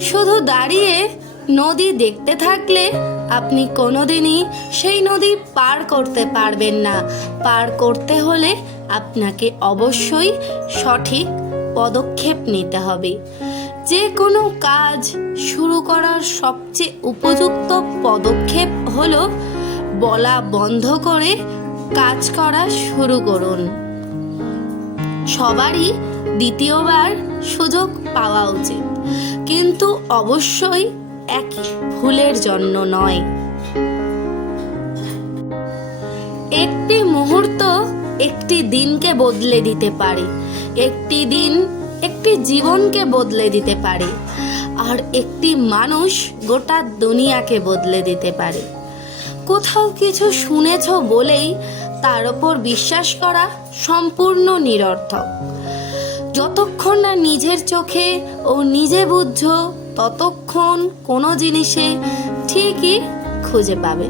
শুধু দাঁড়িয়ে নদী দেখতে থাকলে আপনি কোনোদিনই সেই নদী পার করতে পারবেন না। পার করতে হলে আপনাকে অবশ্যই সঠিক পদক্ষেপ নিতে হবে। যে কোনো কাজ শুরু করার সবচেয়ে উপযুক্ত পদক্ষেপ হলো বলা বন্ধ করে কাজ করা শুরু করুন। সবারই দ্বিতীয়বার সুযোগ পাওয়া উচিত। কিন্তু অবশ্যই একই ভুলের জন্য নয়। একটি মুহূর্ত একটি দিনকে বদলে দিতে পারে, একটি দিন একটি জীবনকে বদলে দিতে পারে, আর একটি মানুষ গোটা দুনিয়াকে বদলে দিতে পারে। কোথাও কিছু শুনেছ বলেই তার ওপর বিশ্বাস করা সম্পূর্ণ নিরর্থক। যতক্ষণ না নিজের চোখে ও নিজে বুঝছ, ততক্ষণ কোনো জিনিসে ঠিকই খুঁজে পাবে।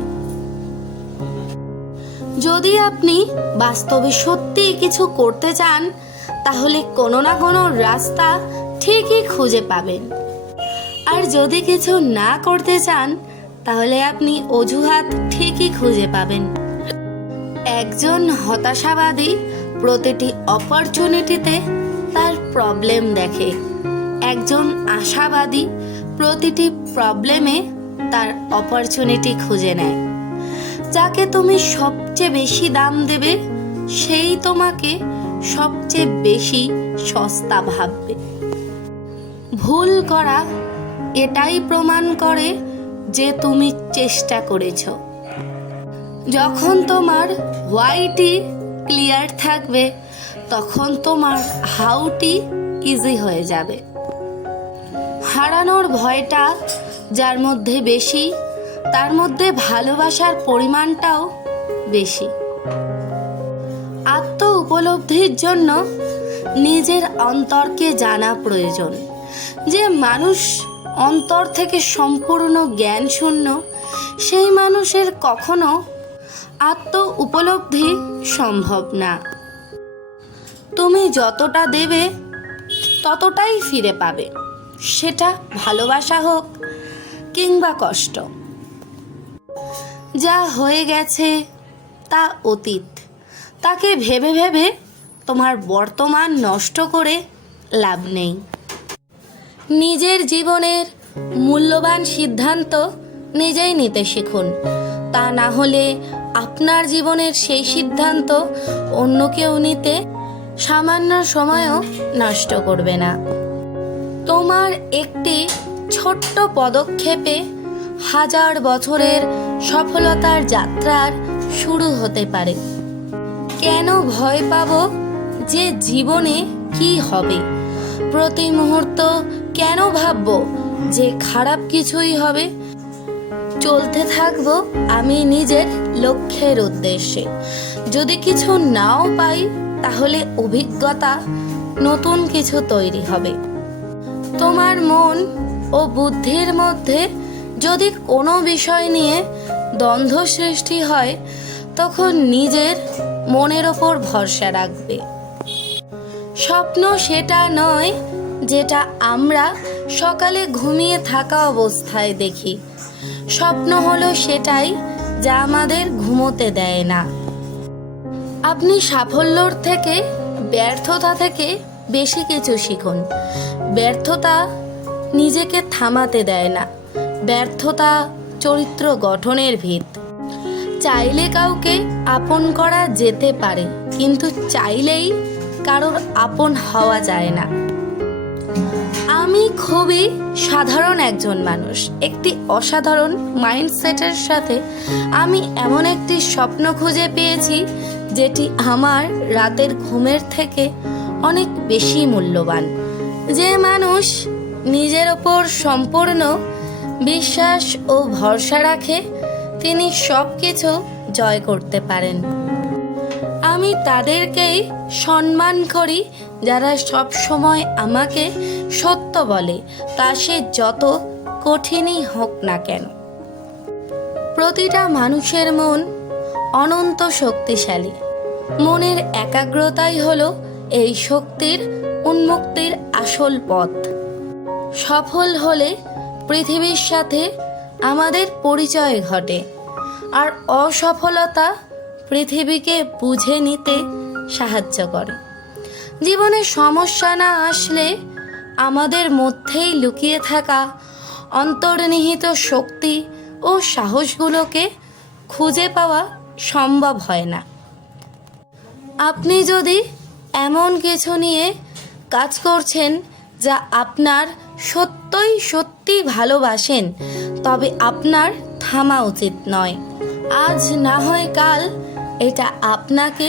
যদি আপনি বাস্তবে সত্যি কিছু করতে চান, তাহলে কোনো না কোনো রাস্তা ঠিকই খুঁজে পাবেন। আর যদি কিছু না করতে চান, তাহলে আপনি অজুহাত ঠিকই খুঁজে পাবেন। একজন হতাশাবাদী প্রতিটি অপরচুনিটিতে প্রবলেম দেখে। একজন আশাবাদী প্রতিটি প্রবলেমে তার অপরচুনিটি খুঁজে নেয়। যাকে তুমি সবচেয়ে বেশি দাম দেবে, সেই তোমাকে সবচেয়ে বেশি সস্তা ভাববে। ভুল করা এটাই প্রমাণ করে যে তুমি চেষ্টা করেছ। যখন তোমার হোয়াইটি ক্লিয়ার থাকবে, তখন তোমার হাউটি ইজি হয়ে যাবে। হারানোর ভয়টা যার মধ্যে বেশি, তার মধ্যে ভালোবাসার পরিমাণটাও বেশি। আত্ম উপলব্ধির জন্য নিজের অন্তরকে জানা প্রয়োজন। যে মানুষ অন্তর থেকে সম্পূর্ণ জ্ঞান শূন্য সেই মানুষের কখনো আত্ম উপলব্ধি সম্ভব না। তুমি যতটা দেবে, ততটাই ফিরে পাবে। সেটা ভালোবাসা হোক কিংবা কষ্ট। যা হয়ে গেছে তা অতীত। তাকে ভেবে ভেবে তোমার বর্তমান নষ্ট করে লাভ নেই। নিজের জীবনের মূল্যবান সিদ্ধান্ত নিজেই নিতে শিখুন। তা না হলে আপনার জীবনের সেই সিদ্ধান্ত অন্য কেউ নিতে সামান্য সময়ও নষ্ট করবে না। তোমার একটি ছোট্ট পদক্ষেপে হাজার বছরের সফলতার যাত্রার শুরু হতে পারে। কেন ভয় পাব যে জীবনে কি হবে? প্রতি মুহূর্ত কেন ভাববো যে খারাপ কিছুই হবে? চলতে থাকব আমি নিজের লক্ষ্যের উদ্দেশ্যে। যদি কিছু নাও পাই, তাহলে অভিজ্ঞতা নতুন কিছু তৈরি হবে। তোমার মন ও বুদ্ধির মধ্যে যদি কোনো বিষয় নিয়ে দ্বন্দ্ব সৃষ্টি হয়, তখন নিজের মনের ওপর ভরসা রাখবে। স্বপ্ন সেটা নয় যেটা আমরা সকালে ঘুমিয়ে থাকা অবস্থায় দেখি। স্বপ্ন হলো সেটাই যা আমাদের ঘুমোতে দেয় না। আপনি সাফল্যর থেকে, ব্যর্থতা থেকে বেশি কিছু শিখুন। ব্যর্থতা নিজেকে থামাতে দেয় না। ব্যর্থতা চরিত্র গঠনের ভিত। চাইলে কাউকে আপন করা যেতে পারে, কিন্তু চাইলেই কারোর আপন হওয়া যায় না। আমি খুবই সাধারণ একজন মানুষ। একটি অসাধারণ মাইন্ডসেটের সাথে আমি এমন একটি স্বপ্ন খুঁজে পেয়েছি, যেটি আমার রাতের ঘুমের থেকে অনেক বেশি মূল্যবান। যে মানুষ নিজের ওপর সম্পূর্ণ বিশ্বাস ও ভরসা রাখে, তিনি সব কিছু জয় করতে পারেন। আমি তাদেরকেই সম্মান করি, যারা সব সময় আমাকে সত্য বলে। তা সে যত কঠিনই হোক না কেন। প্রতিটা মানুষের মন অনন্ত শক্তিশালী। মনের একাগ্রতাই হলো এই শক্তির উন্মুক্তির আসল পথ। সফল হলে পৃথিবীর সাথে আমাদের পরিচয় ঘটে। আর অসফলতা পৃথিবীকে বুঝে নিতে সাহায্য করে। জীবনে সমস্যা না আসলে আমাদের মধ্যেই লুকিয়ে থাকা অন্তর্নিহিত শক্তি ও সাহসগুলোকে খুঁজে পাওয়া সম্ভব হয় না। আপনি যদি এমন কিছু নিয়ে কাজ করছেন যা আপনার সত্যই সত্যি ভালোবাসেন, তবে আপনার থামা উচিত নয়। আজ না হয় কাল এটা আপনাকে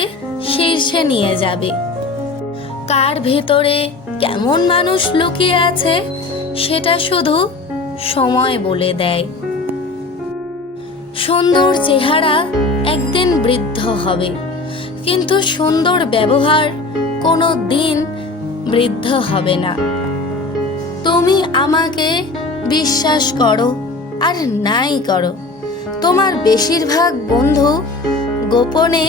শীর্ষে নিয়ে যাবে। কার ভেতরে কেমন মানুষ লুকিয়ে আছে, সেটা শুধু সময় বলে দেয়। সুন্দর চেহারা একদিন বৃদ্ধ হবে, কিন্তু সুন্দর ব্যবহার কোনো দিন বৃদ্ধ হবে না। তুমি আমাকে বিশ্বাস করো আর নাই করো। তোমার বেশিরভাগ বন্ধু গোপনে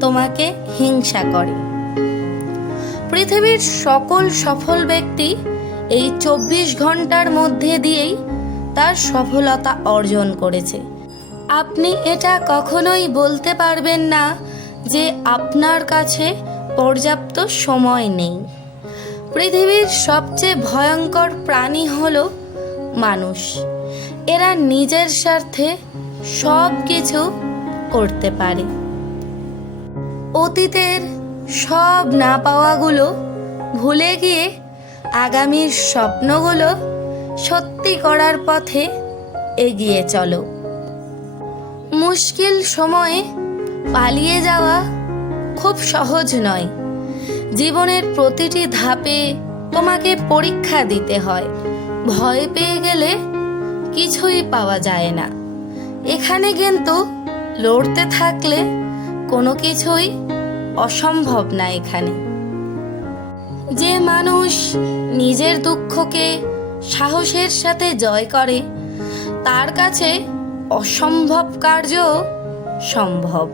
তোমাকে হিংসা করে। পৃথিবীর সকল সফল ব্যক্তি এই চব্বিশ ঘণ্টার মধ্যে দিয়েই তার সফলতা অর্জন করেছে। আপনি এটা কখনোই বলতে পারবেন না যে আপনার কাছে পর্যাপ্ত সময় নেই। পৃথিবীর সবচেয়ে ভয়ঙ্কর প্রাণী হল মানুষ। এরা নিজের স্বার্থে সব কিছু করতে পারে। অতীতের সব না পাওয়াগুলো ভুলে গিয়ে আগামীর স্বপ্নগুলো সত্যি করার পথে এগিয়ে চলো। মুশকিল সময়ে পালিয়ে যাওয়া খুব সহজ নয়। জীবনের প্রতিটি ধাপে তোমাকে পরীক্ষা দিতে হয়। ভয় পেয়ে গেলে কিছুই পাওয়া যায় না। এখানে কিন্তু লড়তে থাকলে কোনো কিছুই অসম্ভব না এখানে। যে মানুষ নিজের দুঃখকে সাহসের সাথে জয় করে, তার কাছে অসম্ভব কার্য সম্ভব।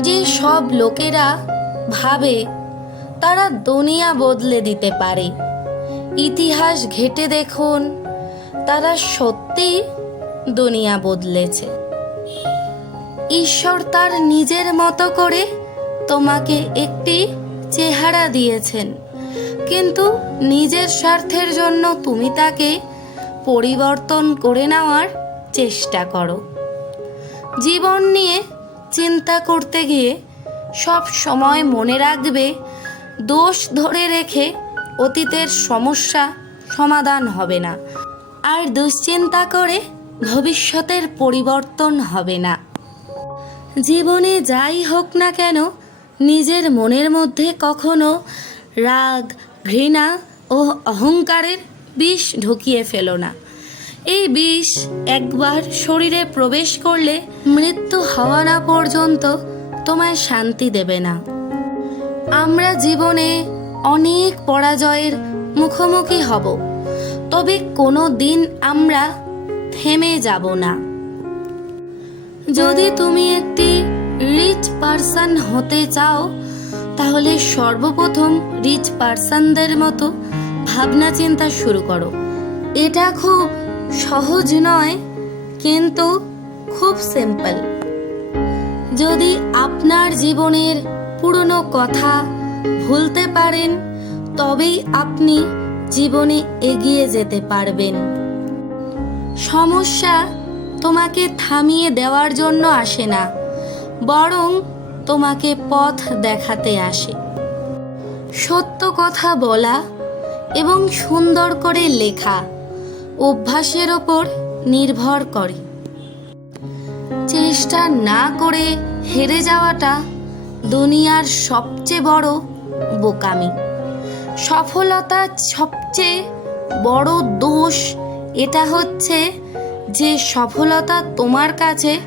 যে সব লোকেরা ভাবে, তারা দুনিয়া বদলে দিতে পারে। ইতিহাস ঘেটে দেখুন, তারা সত্যি দুনিয়া বদলেছে। ঈশ্বর তার নিজের মতো করে তোমাকে একটি চেহারা দিয়েছেন। কিন্তু নিজের স্বার্থের জন্য তুমি তাকে পরিবর্তন করে নেওয়ার চেষ্টা করো। জীবন নিয়ে চিন্তা করতে গিয়ে সব সময় মনে রাখবে, দোষ ধরে রেখে অতীতের সমস্যা সমাধান হবে না। আর দুশ্চিন্তা করে ভবিষ্যতের পরিবর্তন হবে না। জীবনে যাই হোক না কেন, নিজের মনের মধ্যে কখনো রাগ, ঘৃণা ও অহংকারের বিষ ঢুকিয়ে ফেলো না। এই বিষ একবার শরীরে প্রবেশ করলে মৃত্যু হওয়া না পর্যন্ত তোমায় শান্তি দেবে না। আমরা জীবনে অনেক পরাজয়ের মুখোমুখি হব, তবে কোনো দিন আমরা থেমে যাব না। যদি তুমি একটি রিচ পারসন হতে চাও, তাহলে সর্বপ্রথম রিচ পারসনদের মতো ভাবনা চিন্তা শুরু করো। এটা খুব সহজ নয়, কিন্তু খুব সিম্পল যদি আপনার জীবনের পুরনো কথা ভুলতে পারেন, তবেই আপনি জীবনে এগিয়ে যেতে পারবেন। সমস্যা তোমাকে থামিয়ে দেওয়ার জন্য আসে না, বরং তোমাকে পথ দেখাতে আসে। সত্য কথা বলা এবং সুন্দর করে লেখা অভ্যাসের ওপর নির্ভর করে। চেষ্টা না করে হেরে যাওয়াটা দুনিয়ার সবচেয়ে বড় বোকামি। সফলতা সবচেয়ে বড় দোষ এটা হচ্ছে যে সফলতা তোমার কাছে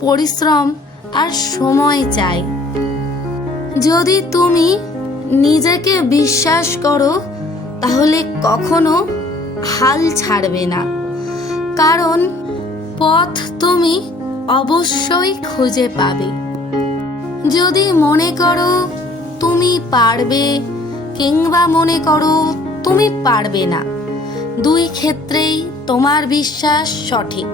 পরিশ্রম আর সময় চাই। যদি তুমি নিজেকে বিশ্বাস করো, তাহলে কখনো হাল ছাড়বে না। কারণ পথ তুমি অবশ্যই খুঁজে পাবে। যদি মনে করো তুমি পারবে, কিংবা মনে করো তুমি পারবে না দুই ক্ষেত্রেই তোমার বিশ্বাস সঠিক।